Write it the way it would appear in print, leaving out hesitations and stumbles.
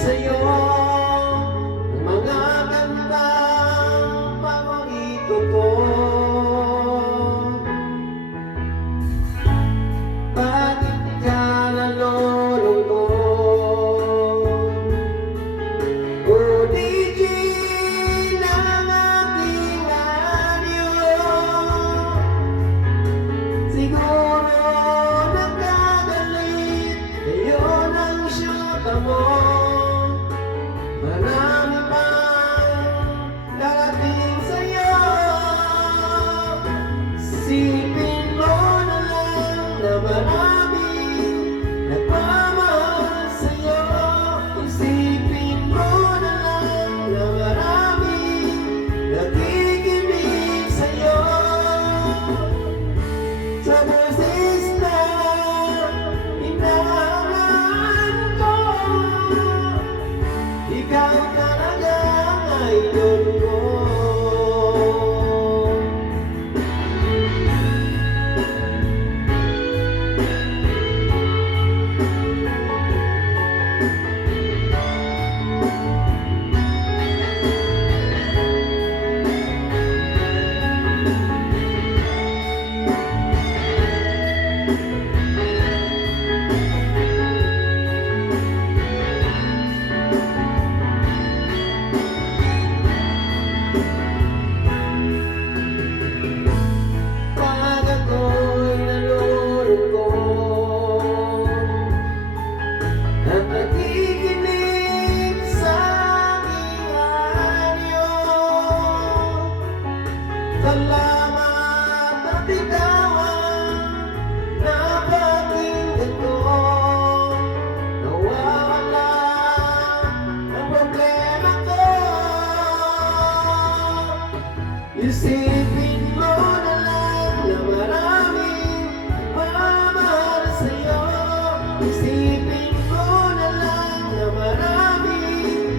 sa'yo ang mga kantang paborito ko. Bakit ka nalulungkot? O DJ ng aking radyo, siguro nagkagalit kayo ng syuta mo. Marami pang darating sa'yo. Isipin mo na lang na maraming nagmamahal sa'yo. Isipin mo na lang na maraming nakikinig sa'yo. Sa boses na hinahangaan ko, ikaw talaga ang idol ko. Pag ako'y nalulungkot at nakikinig sa aking radyo, salamat at ikaw ang napakinggan ko. Nawawala ang problema ko. Isipin mo na lang na maraming mamahal sa'yo. Isipin mo na lang na maraming